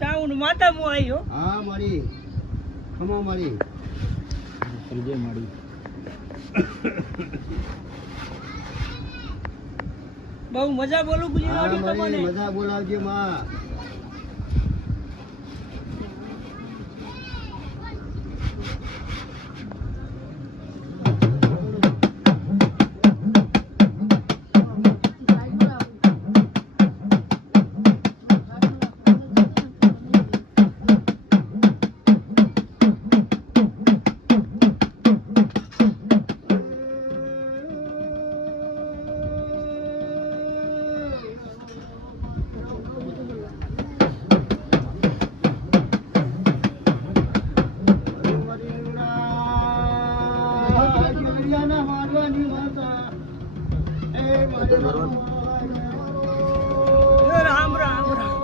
Chown માતા મુ આવ્યો. હા મારી ખમો મારી સમજે મારી બહુ મજા બોલું ગુજરાતી તમને. મજા બોલાવજે માં. રામ રામ રામ.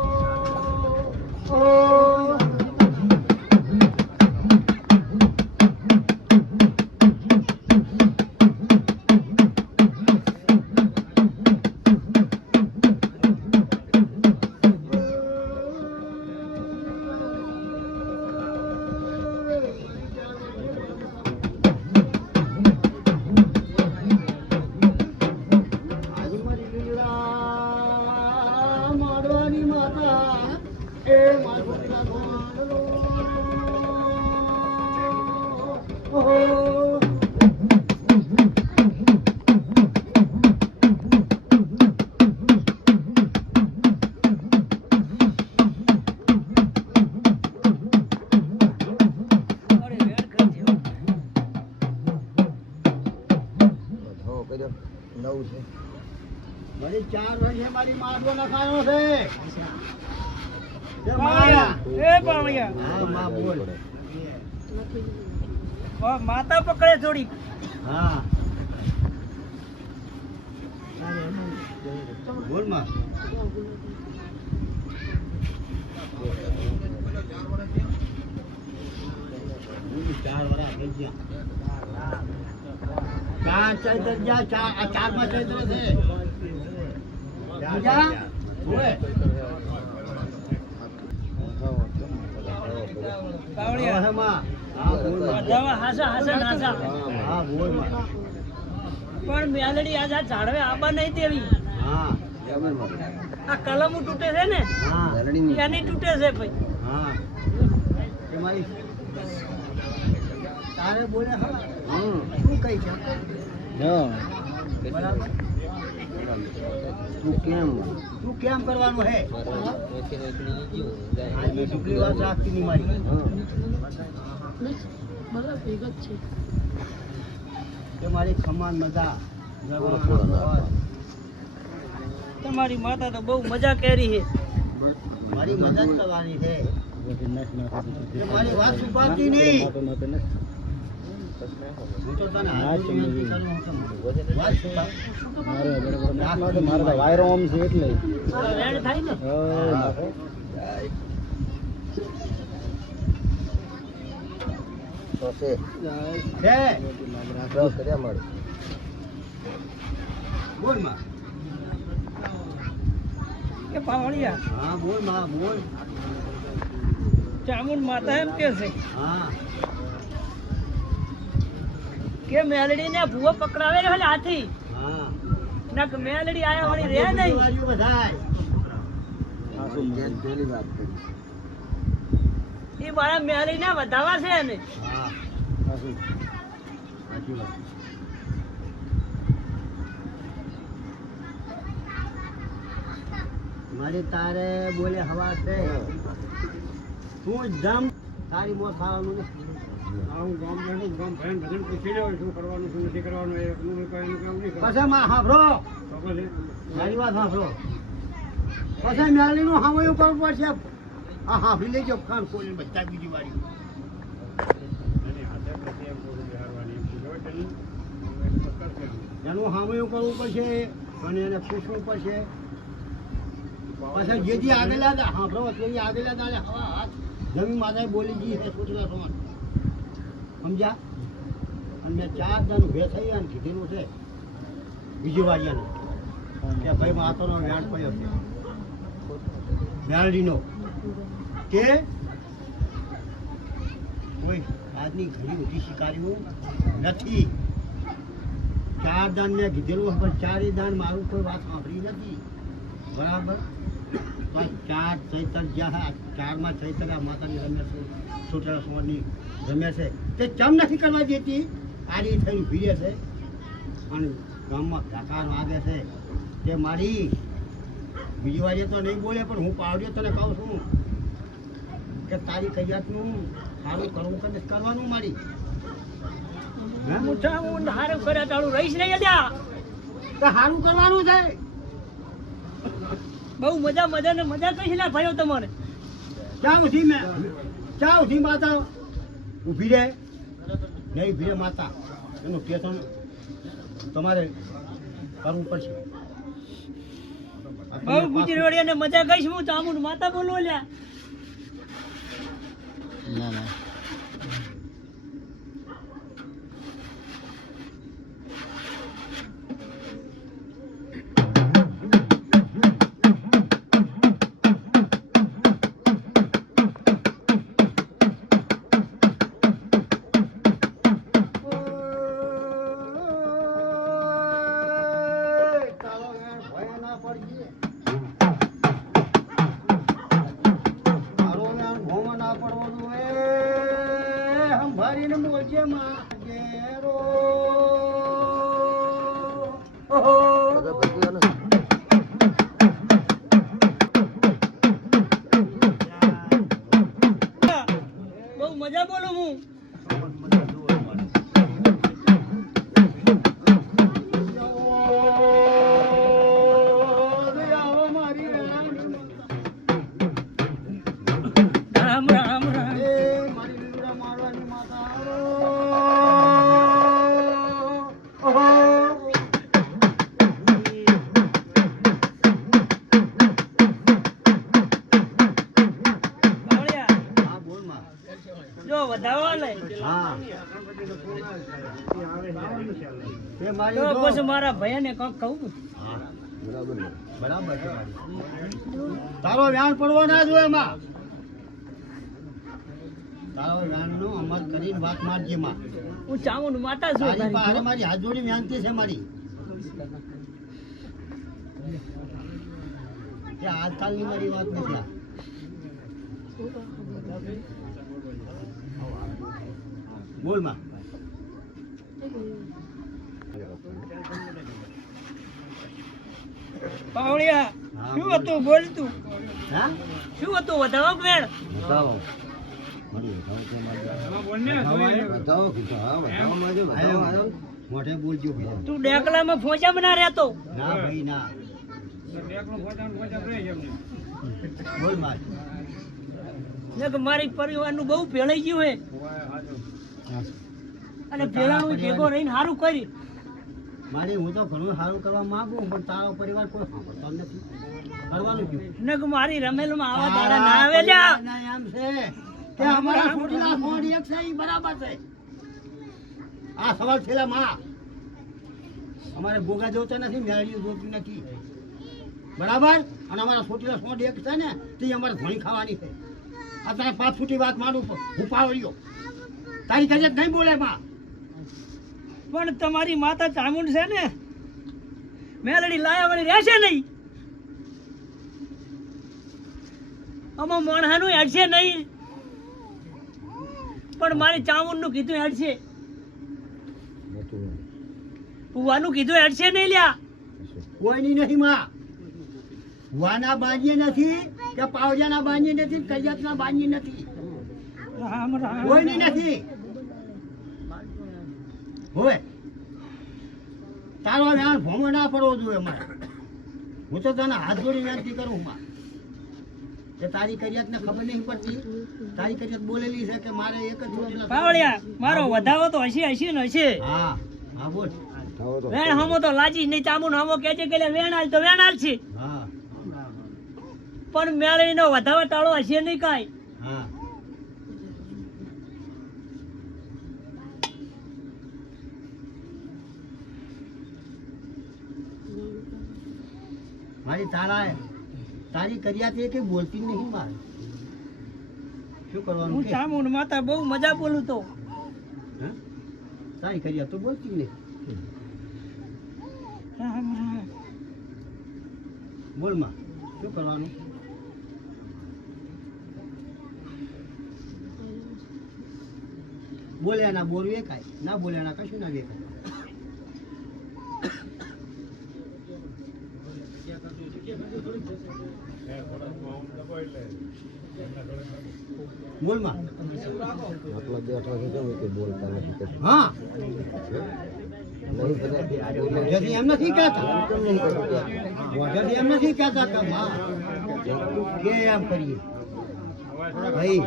મારી 4 વર્ષે મારી માડવો નખાયો છે. એ પાવળિયા. હા માં બોલ. માતા પકડે થોડી. હા બોલ માં. ચાર વરા થઈ ગયા. ચાર ચૈત્ર ગયા. ચાર માં ચૈત્ર છે. બીજા ઓય પાવળિયા. હા માં. હા બોલ માં. બધામાં હાસા હાસા નાસા. હા બોલ માં. પણ મેલડી આજ આ ઝાડવે આબા નહીં તેવી. હા આ કલમો તૂટે છે ને હા એની તૂટે છે ભાઈ. હા એ મારી તારે બોલે ખબર શું કઈ છે બરાબર. તું કેમ કરવાનું હે આજે શુક્લી વાત રાખતી નહીં મારી. એ મારી સમાન મજા તમારી માતા તો બહુ મજા કરી છે. મારી મદદ કરવાની છે. એ મારી વાત છુપાવતી નહીં. હું તો તને હાથ વિનંતી કરું છું. વાત છુપાવ. મારે વાયરો આમ છે એટલે રેડ થાય ને. બોલ માં. કે પાવળિયા. હા બોલ માં બોલ. ચામુંડ માતા એમ કે છે હા કે મેલડી ને ભૂવો પકડાવે ને હાથી. હા ના કે મેલડી આયા વાળી રે નહીં. બધાય એ મારા મેલડી ને વધાવા છે ને. હા સાચી વાત. મારી તારે બોલે હવા છે. તું જમ તારી મોત થવાનું નથી. પછી માં સાંભળો મારી વાત સાંભળો. પછી મેલીનું સાંભળ્યું કરવું પડશે. હા સાંભળી લેજો કાન ખોલીને બધા બીજી વાળી. એનું સાંભળ્યું કરવું પડશે અને એને પૂછવું પડશે. પછી જે આગળ સાંભળો તે આગળ હવા હાથ જમીન માતાએ બોલી ગઈ છે સૂચના સમાન. સમજ્યા? અને મેં 4 જણ ઉભે થઈ અને કીધેલું છે બીજી વાગ્યાનું કે ભાઈ માતાનો વ્યાણ પડ્યો છે મેલડીનો. કે કોઈ આજની ઘણી બધી શિકારીઓ નથી. 4 દાન મેં કીધેલું, પણ 4 દાન મારું કોઈ વાત સાંભળી નથી. બરાબર? પણ 4 ચૈતર જ્યાં 4માં ચૈતર આ માતાની રમે છે, છોટા સોની રમે છે, તે ચમ નથી કરવા દેતી. આડી થઈને ભીડે છે અને ગામમાં કાકા માગે છે તે મારી બીજી વાર તો નહીં બોલે, પણ હું પાવડિયો તને કહું છું કે તારી કૈયાતનું સારું કરવું કે નથી કરવાનું મારી. હું હારું કર્યા તાળું રહીશ નહીં અલ્યા. તો સારું કરવાનું છે. બહુ મજા ને મજા કઈ ના ભાઈઓ તમારે. ક્યાં ઉઠી માતા ઊભી રહે નહીં ઊભી રહે માતા, એનું કેતન તમારે કરવું પડશે. બહુ ગુજરી ને મજા કઈશ. હું ચામુંડ માતા બોલો લ્યા. ના ના બહુ મજા બોલું હું. રામ રામ રામ. જો વધાવો ને તો પછી મારા ભૈયાને કંઈક કહું. બરાબર છે. તારો વ્યાન પડવો ના જોઈએ એમાં. તારો વ્યાન નો અમર કરીને વાત મારજે માં. હું ચામુંડ માતા છું. તારી પાસે મારી હાથ જોડી વિનંતી છે મારી કે આજકાલની મારી વાત નથી. બોલ માં. પાવળિયા શું હતું બોલતું? હા શું હતું વધાવો વેણ? બતાવો. મોઢે બોલજો ભાઈ. તું ડેકલામાં ફોજામાં ના રહેતો? ના ભાઈ ના. બોલ માં. ને કે મારી પરિવારનું બહુ ભેળાઈ ગયું હે અને ભેળાનું ભેગો રહીને સારું કરી. મારી હું તો ઘણું સારું કરવા માંગુ, પણ તારો પરિવાર કોઈ સાંભળતો નથી. કરવાનું શું? ને કે મારી રમેલમાં આવા દાડા ના આવે લ્યા. ના એમ છે કે અમારા ફૂટલા ફોડ એક છે ઈ બરાબર છે. આ સવાલ છેલ્લા માં અમારે ભોગા જોતા નથી, મેળીઓ જોતી નથી. બરાબર? અને અમારા ફૂટલા ફોડ એક છે ને તે અમારે ધણી ખાવાની છે. આ તારે 5 ફૂટી વાત મારું હું પાવડ્યો. તારી કજે નહીં બોલે માં. પણ તમારી માતા ચામુંડ છે ને, મેલડી લાયા વાળી રહેશે નહીં. આમાં મોણહાનું હેડશે નહીં, પણ મારી ચામુંડનું કીધું હેડશે. ભુવાનું કીધું હેડશે નહીં લ્યા. કોઈની નથી માં. વાના બાંધીએ નથી કે પાવજાના બાંધીએ નથી, કૈયતના બાંધીએ નથી. રામ રામ. કોઈની નથી. હોય તારો વ્યાન ભોમો ના પડવો જોઈએ મારે. હું તો તને હાથ જોડી વિનંતી કરું માં કે તારી કરિયાતને ખબર નહીં પડતી. તારી કરિયાત બોલેલી છે કે મારે એક જ રોટલા. પાવળિયા મારો વધાવો તો હશે હશે ને હશે. હા હા બોલ. વેણ હમો તો લાજી નહીં. ચામુંડ હમો કહે છે કે લે વેણ હાલ તો વેણ હાલ છે, હા પણ મેળવીનો વધાવો ટાળો હશે નહીં કાંઈ. હા મારી તારી કરિયાત એ કઈ બોલતી નહીં મારે. શું કરવાનું હું કે? ચામુંડ માતા બહુ મજા બોલું તો હા? કાંઈ કર્યા તો બોલતી નહીં. રામ રામ. બોલ માં શું કરવાનું? બોલ્યા ના બોર વેકાય, ના બોલ્યા ના કશું ના વેકાય. બોલ માં. આટલા બેઠા છે કેમ કે બોલતા નથી કશું. હા નહીં બધા મોઢેથી એમ નથી કહેતા, મોઢેથી એમ નથી કહેતા કે માં કે એમ કરીએ ભાઈ.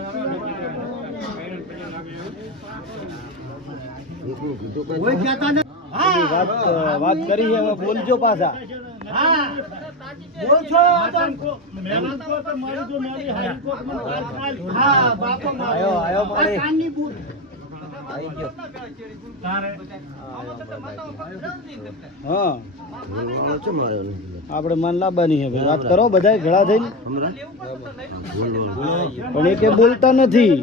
એટલું કીધું કઈ કોઈ કહેતા નથી. વાત કરી હવે બોલજો પાછા. હા બોલ છો તો. હા બાપો આયો, આયો મારે. આ કાનની બૂટ. આવી ગયો હા આપણે મન લાવવાની છે ભાઈ. વાત કરો બધા ભેળા થઈને. પણ એ કે બોલતા નથી.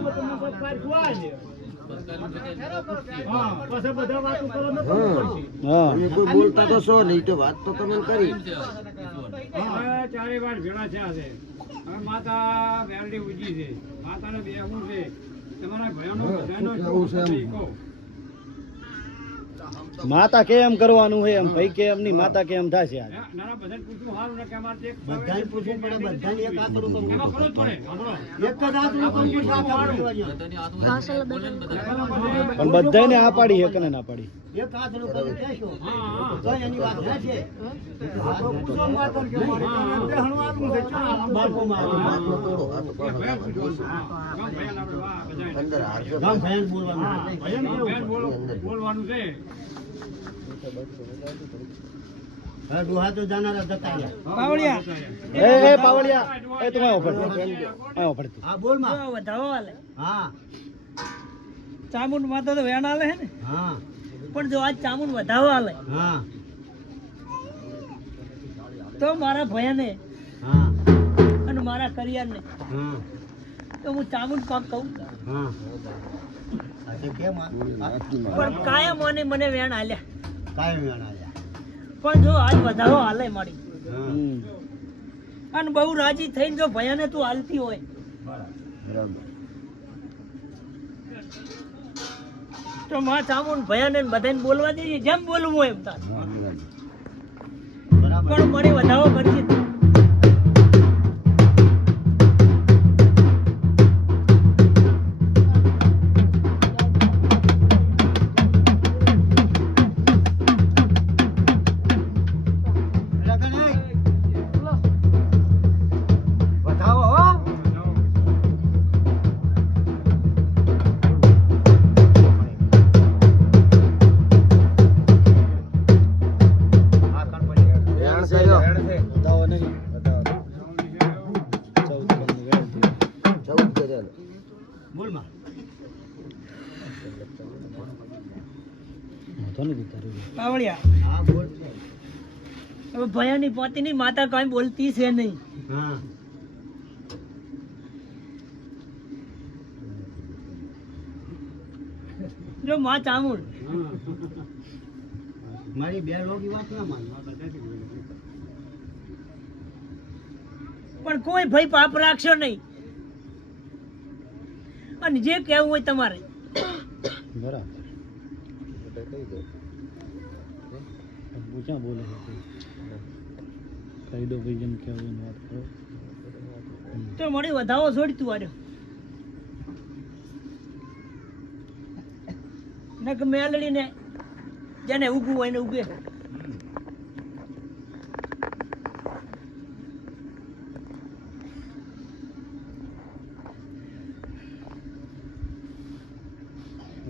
હા કોઈ બોલતા તો છો નહીં તો વાત તો તમે કરી. ચારે વાર ભેળા થયા છે. હવે માતા વેરડી ઉજી છે. માતાને બેહવું છે. તમારા ભયનો બધાનો કેવું છે એમ? તમે કહો. માતા કેમ કરવાનું છે એમ ભાઈ કે એમની માતા કેમ થશે આજ. નાના બધાને પૂછવું સારું ને કે અમારે તે બધાને પૂછવું પડે, બધાને એક આતરું કરવું એમાં પડે. ખરો જ પડે. સાંભળો. એક જ આતરું કરવું પડે, આ આતરું કરવું. પણ બધાને આ પાડી છે કને ના પાડી. એક આતરું કરવું કહેશો હા. તો એની વાત રહેશે. આ તો પૂછો માતાને કે મારી પાસે બેહણું આવું છે, ચાલ આમ બાપો મારું. એ ભયા પૂછવાનું. હા. ગામ ભયાને આપણે વાહ બધાને. ગામ ભયાન બોલવાનું. હા. ભયાને બોલવાનું છે. હવે ડોહા તો જાનારા જતા રહ્યા. બાવળિયા એ પાવડિયા એ તું આયો ફડ આયો ફડ તું. હા બોલ માં. જો વધાવો હાલે. હા ચામુંડ માતા તો વેણ હાલે હે ને, હા પણ જો આજ ચામુંડ વધાવો હાલે હા તો મારા ભયાને હા અને મારા કરિયરને હા તો હું ચામુંડ પાક કહું. હા આજે કેમ આ? પણ કાયમ મને વેણ હાલ્યા. કાયમ વેણા આયા. પણ જો આજ વધાવો હાલે મારી હા અને બહુ રાજી થઈને જો ભયાને તું હાલતી હોય બરાબર. તો માં ચામુંડ ભયાને ને બધાને બોલવા દેજે જેમ બોલવું હોય એમ તાર. બરાબર. પણ મને વધાવો કરજે તું. લગન હે? બતાવો હો. આ કણ પડી હેડ. બતાવો નહીં. ચૌદ કર્યા. બોલ માં. વાંધો નહીં ઉતારી. બાવળિયા હા બોલ. હવે ભયાની પોતીની માતા કઈ બોલતી છે નહીં. હા જો માં ચામુંડ મારી બે લોગી વાત ના માન. પણ કોઈ ભાઈ પાપ રાખશો નહીં અને જે કહેવું હોય તમારે. બરાબર. કહી દો. ક્યાં બોલે છે કોઈ? કહી દો ભાઈ જેમ કેવું એમ વાત કરો. તો મને વધાવો છોડી તું આર્યો નક મેલડીને જેને ઊભું હોય ને ઊભે.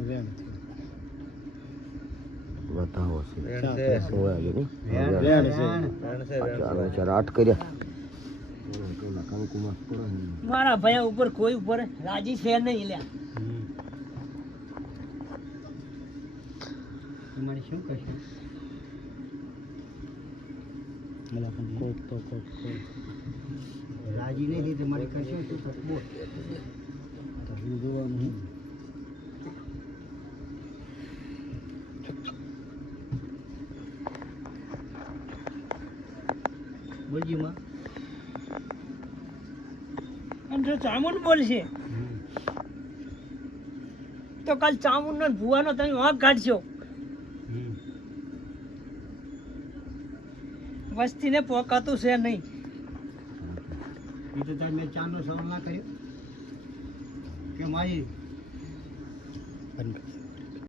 વેણ છે. બતાવો છે ક્યાં છે? સોયા છે વેણ છે. ચાલો ચાર 8 કર્યા કંકુમાં પડે મારા ભયા ઉપર કોઈ ઉપર રાજી છે નહીં લ્યા. તમારે શું કહેશું? મને પણ કોક તો કોક. રાજી નહીં થઈ તમારે કરશું શું? બોલ. તો બોલજી માં અને જો ચામુંડ બોલશે તો કાલ ચામુંડ નો ભુવાનો તમે વાંક કાઢશો. વસ્તીને પોકાતું છે નહીં. એ તો તાર મેં ચાનો સવાલ ના કર્યો કે મારી બંધ કર.